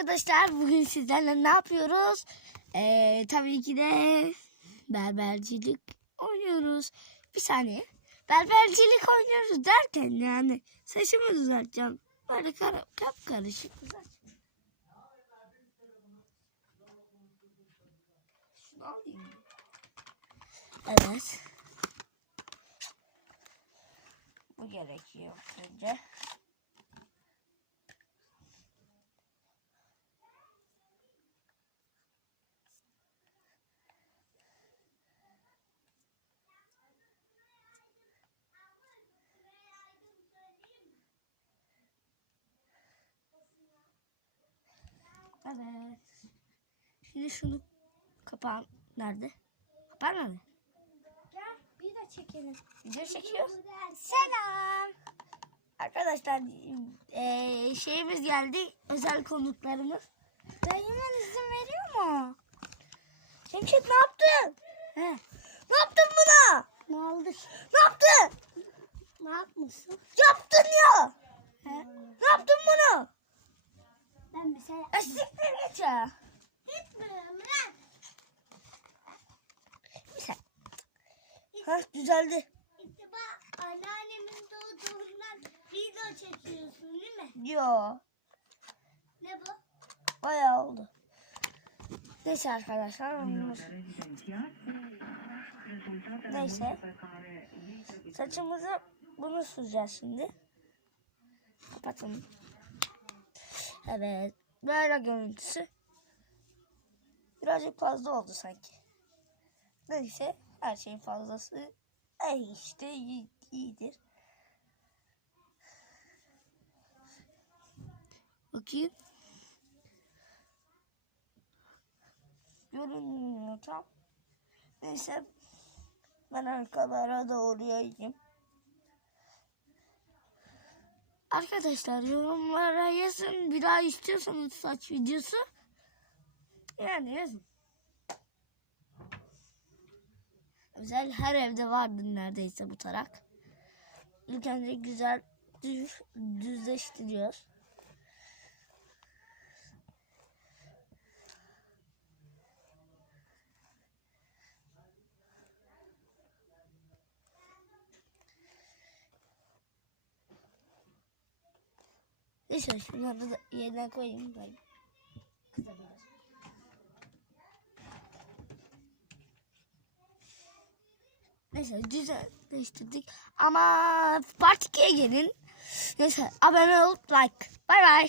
arkadaşlar bugün sizlerle ne yapıyoruz? Ee, tabii ki de berbercilik oynuyoruz. Bir saniye. Berbercilik oynuyoruz derken yani saçımı düzelteceğim. Böyle kara, kap karışık alayım. Evet. Bu gerekiyor önce. Evet. Şimdi şunu kapağın nerede? Kapağı nerede? Gel bir de çekelim. Video çekiyoruz. Selam. Arkadaşlar eee, şeyimiz geldi. Özel konuklarımız. Dayımın izin veriyor mu? Şemşet ne yaptın? He. Ne yaptın buna? Ne oldu? Ne yaptın? Ne yapmışsın? Yaptın ya. He. Ne yaptın? Ben bir şey Ya siktir git ya. Gitmiyorum lan. Bir sen. Hah düzeldi. İşte bak anneannemin doğduğundan video çekiyorsun değil mi? Yo. Ne bu? Bayağı oldu. Neyse arkadaşlar. Neyse. Saçımızı bunu süreceğiz şimdi. Kapatın. Evet. Böyle görüntüsü. Birazcık fazla oldu sanki. Neyse. Her şeyin fazlası e işte iyi- iyidir. Bakayım. Görünmüyor tam. Neyse. Ben arkalara doğru yayayım. Arkadaşlar yorumlara yazın. Bir daha istiyorsanız saç videosu. Yani yazın. Özel her evde vardır neredeyse bu tarak. İlk önce güzel düz, düzleştiriyoruz. Neyse şunları da yerine koyayım biraz. Neyse düzenleştirdik. Ama part 2'ye gelin. Neyse abone olup like. Bay bay.